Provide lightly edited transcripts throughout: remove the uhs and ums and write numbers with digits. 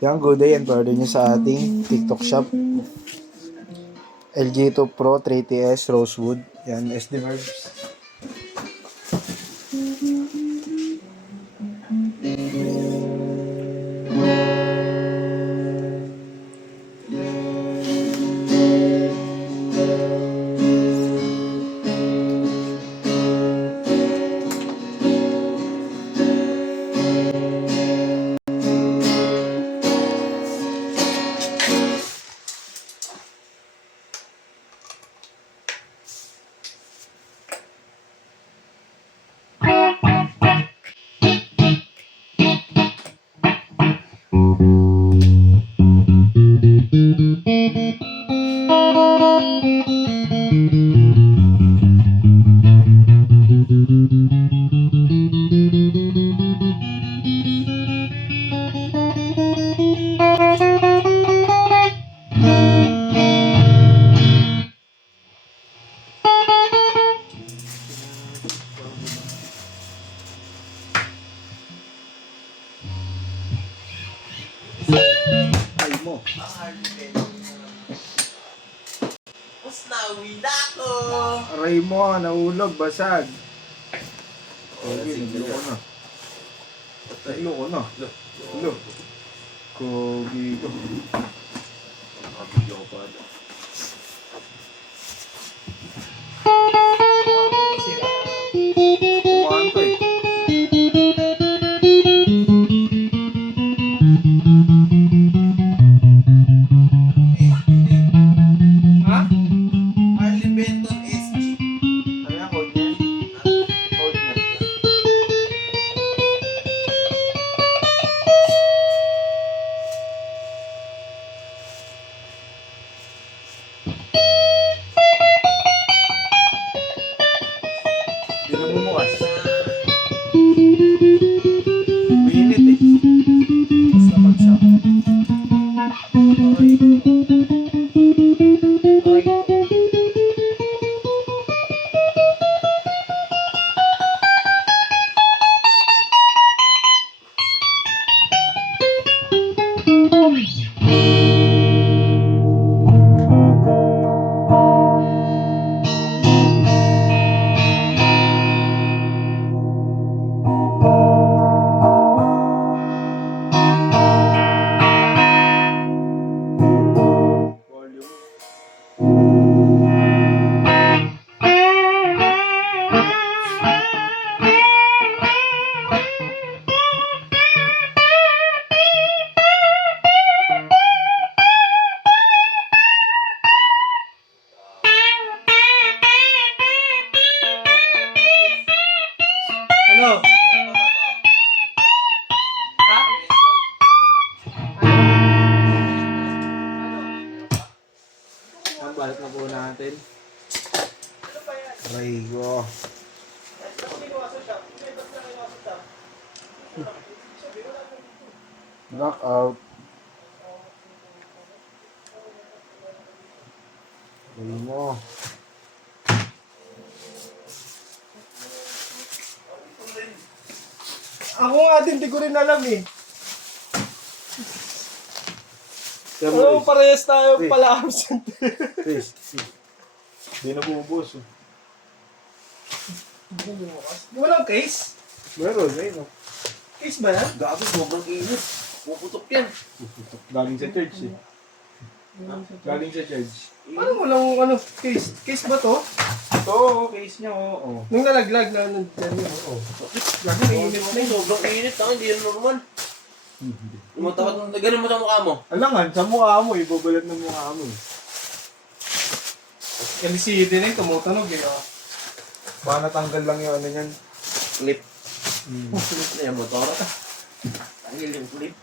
Yan, good day and order nyo sa ating TikTok shop. LG2 Pro 3TS Rosewood. Yan, SD Verbs. Ay mo. Mas nauwi na ako! Aray mo, naulog, basag. Okay, naglo ko na. Naglo ko na. Naglo. Kogi ko. Nakabigyan ko pa. Kumaan ko eh. Ha? Harley Benton SG. Ano yan, code niya? Code niya. Hindi na bumukas. Mainit eh. Mas napagsak. Aray. Aray. Volume. Ano? Ha? Ang balik na po natin. Aray ko. Knockout. Aray mo. Ako nga din, di ko rin alam eh. Sabi, Parehas tayo Chris. pala absent. Chris. Hindi na bumubuhos. Oh. Walang case? Meron, ayun. Case ba yan? Gabi, sobrang init. Puputok yan. Galing sa church eh. Galing sa church. Paano walang case? Case ba to? Ito, case niya, oo. Nung nalaglag na nandyan yun. Oo. Lagi may init na yun. Sobrang init. Hindi yan normal. Lumatawad na ganun mo sa mukha mo. Alangan, sa mukha mo, ibabalat ng mukha mo. LCD na yung tumutunog eh. Oh. Baka natanggal lang yung ano niyan. Clip. Clip na yan. Motora ka. Tangil yung clip.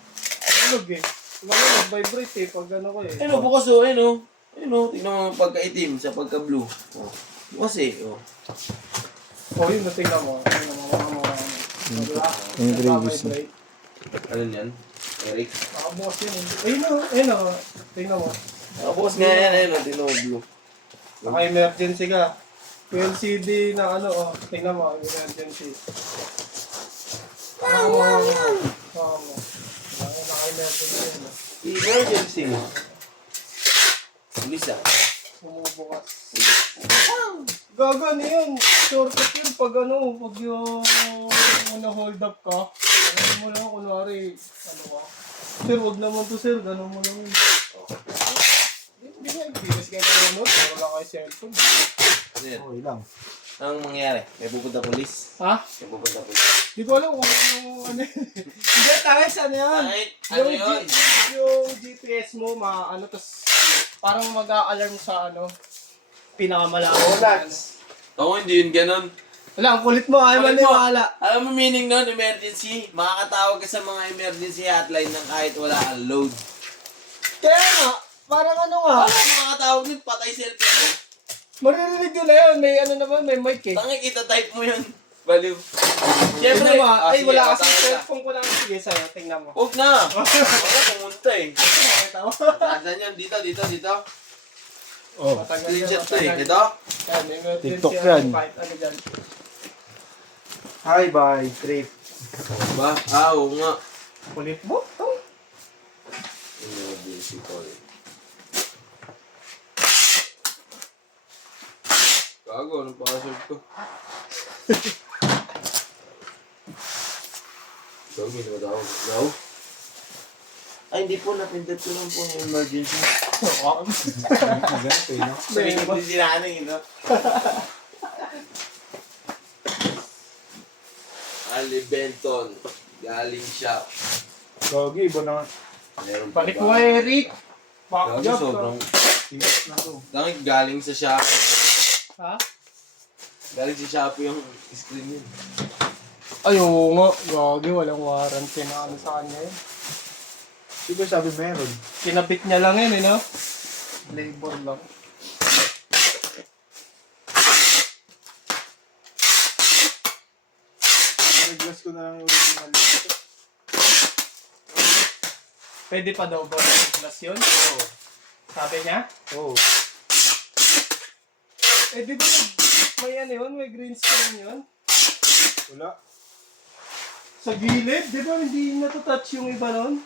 Tunog eh. Wala nag-vibrate eh pag ano ko eh. Ayun o, bukas o. Ayun o. Ayun o. Tingnan mo pagka-itim sa pagka-blue. Oh. Bukas eh. Oh. Oh, yun, tingnan mo. Tingnan mo. Wala. Yung previous na. Naka-vibrate. Ano yan? Eric. Nakabukas yun. Ayun o. Ayun o. Tingnan mo. Bukas nga yan. Ayun o. Tingnan mo blue. Naka-emergency ka. LCD na ano oh. Tingnan mo. Emergency. Naka-emergency. Emergency. Bilis ah. Bumubukas. Gaga na yun. Shortcut yun pag pag yung na-hold up ka. Ano mo lang, kunwari, ka. Sir, wag naman to sir, gano'n mo lang yun. Hindi nga, bilis ka na note, wala kayo cellphone. Ano yan? Okay lang. Anong mangyari? May pupunta polis? Ha? May pupunta polis? Hindi ko alam kung ano Hindi, tangis, ano yan? Kahit ano yun? Yung GPS mo, tas parang mag-a-alarm sa pinakamalaki. Oo, hindi yun ganun. Wala, ang kulit mo, ay Kulit mo. maniwala. Alam mo meaning nun, emergency? Makakatawag ka sa mga emergency hotline ng kahit wala kang load. Kaya nga, parang nga. Alam mo makakatawag nun, patay cellphone mo. Maririnig nila yun, may naman, may mic eh. Tangi, kita-type mo yun. Baliw. Siyempre, Siyempre, ay sige, wala kasi tawag ka. cellphone ko lang. Sige, sa'yo, tingnan mo. Huwag na. Wala, pumunta eh. Nakita mo? Saan yan? Dito. Oh. Matagal Screenshot to eh. matagal. Ito? Yan, emergency TikTok yan. Kahit ano dyan. Hi, bye. Trip. Ba? Ah, oo nga. Kulit mo? Oh. Emergency call. Gago, anong password ko? Gago, may namatawag. No? Ay, hindi po. Napindot ko lang po yung emergency. Ganito eh, no? Sumingit din sila ano yun, no? Ali Benton. Galing siya. Gogi, iba na. Meron pa Balik ba? mo, Eric. Back Gago, job. sobrang... Ingat na to. Tangik, galing sa shop. Ha? Galing sa Shopee yung screen yun. Ay, oo nga. Gagi, walang warranty na sa kanya yun. Diba sabi meron? Kinabit niya lang yun, no? Labor lang. Reglas ko na lang yung original dito. Pwede pa daw ba ng glass yun? Oo. Sabi niya? Oo. Di ba may yun? May green screen yun? Wala. Sa gilid? Di ba hindi natutouch yung iba nun?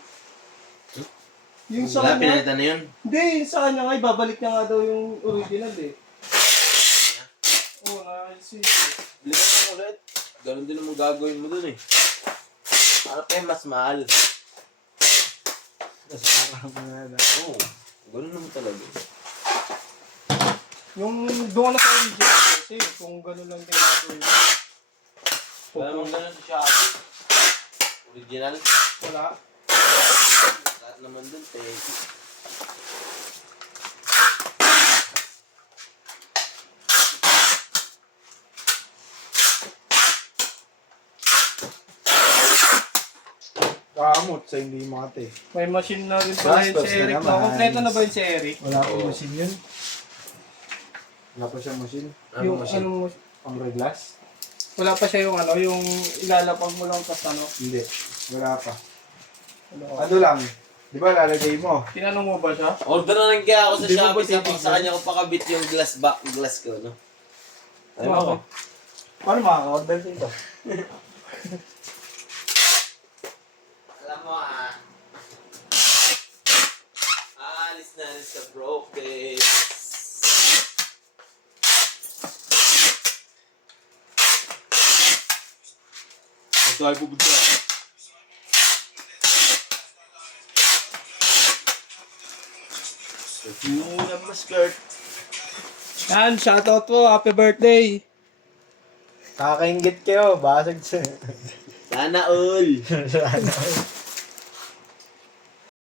Yung sa Wala, kanya? pinalitan na yun. Hindi, yung sa kanya nga, babalik niya nga daw yung original eh. Oo, na-receive. Balikan mo ulit. Ganun din naman gagawin mo dun eh. Para pa yung mas mahal. Tapos parang na. Oo. Ganun naman talaga. Yung doon na sa original kasi, kung gano'n lang din gagawin mo. Wala naman ganun sa Shopee. Original. Wala. Lahat naman dun, peki. Kamot sa hindi mate. May machine na rin pala yun Bastos si na Eric. naman. Kompleto na ba yun si Eric? Wala akong Oo. machine yun. Wala pa siyang machine. Yung machine? Pang reglas? wala pa siya yung yung ilalapag mo lang tas Hindi. Wala pa. ano. Ano lang. Di ba lalagay mo? Tinanong mo ba siya? Order na rin kaya ako sa Hindi mo Shopee ba sa titignan? sa kanya ko pakabit yung glass ko, no? Ano ba ako? Paano makaka-order dito? Alam mo alis na rin sa broken. Ito ay pupunta. Yung skirt. Yan, shoutout po. Happy birthday. Kakaingit kayo. Basag siya. Sana all. Sana all.